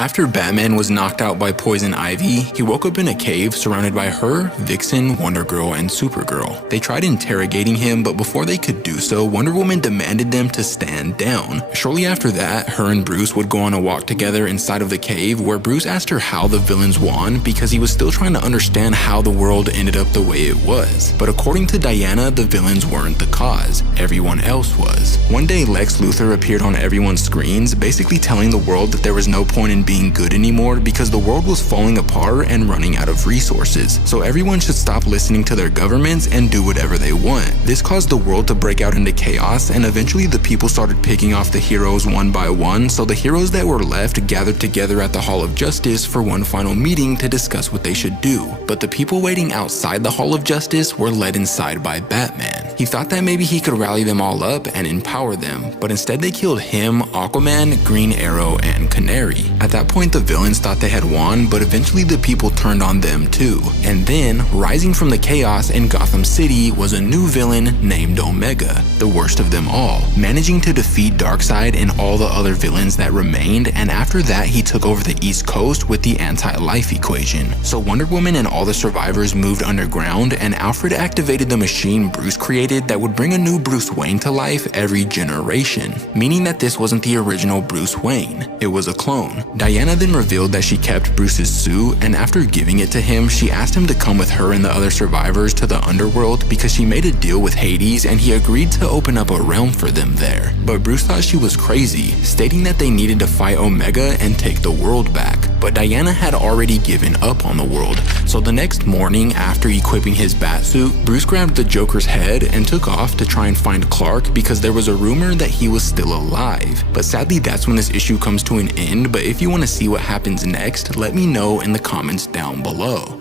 After Batman was knocked out by Poison Ivy, he woke up in a cave surrounded by her, Vixen, Wonder Girl, and Supergirl. They tried interrogating him, but before they could do so, Wonder Woman demanded them to stand down. Shortly after that, her and Bruce would go on a walk together inside of the cave, where Bruce asked her how the villains won because he was still trying to understand how the world ended up the way it was. But according to Diana, the villains weren't the cause. Everyone else was. One day, Lex Luthor appeared on everyone's screens, basically telling the world that there was no point in being good anymore because the world was falling apart and running out of resources. So everyone should stop listening to their governments and do whatever they want. This caused the world to break out into chaos, and eventually the people started picking off the heroes one by one, so the heroes that were left gathered together at the Hall of Justice for one final meeting to discuss what they should do. But the people waiting outside the Hall of Justice were led inside by Batman. He thought that maybe he could rally them all up and empower them, but instead they killed him, Aquaman, Green Arrow, and Canary. At that point, the villains thought they had won, but eventually the people turned on them too. And then, rising from the chaos in Gotham City was a new villain named Omega, the worst of them all, managing to defeat Darkseid and all the other villains that remained, and after that he took over the East Coast with the anti-life equation. So Wonder Woman and all the survivors moved underground, and Alfred activated the machine Bruce created that would bring a new Bruce Wayne to life every generation, meaning that this wasn't the original Bruce Wayne, it was a clone. Diana then revealed that she kept Bruce's suit, and after giving it to him, she asked him to come with her and the other survivors to the underworld because she made a deal with Hades and he agreed to open up a realm for them there. But Bruce thought she was crazy, stating that they needed to fight Omega and take the world back. But Diana had already given up on the world, so the next morning after equipping his batsuit, Bruce grabbed the Joker's head and took off to try and find Clark because there was a rumor that he was still alive. But sadly, that's when this issue comes to an end, but if you want to see what happens next, let me know in the comments down below.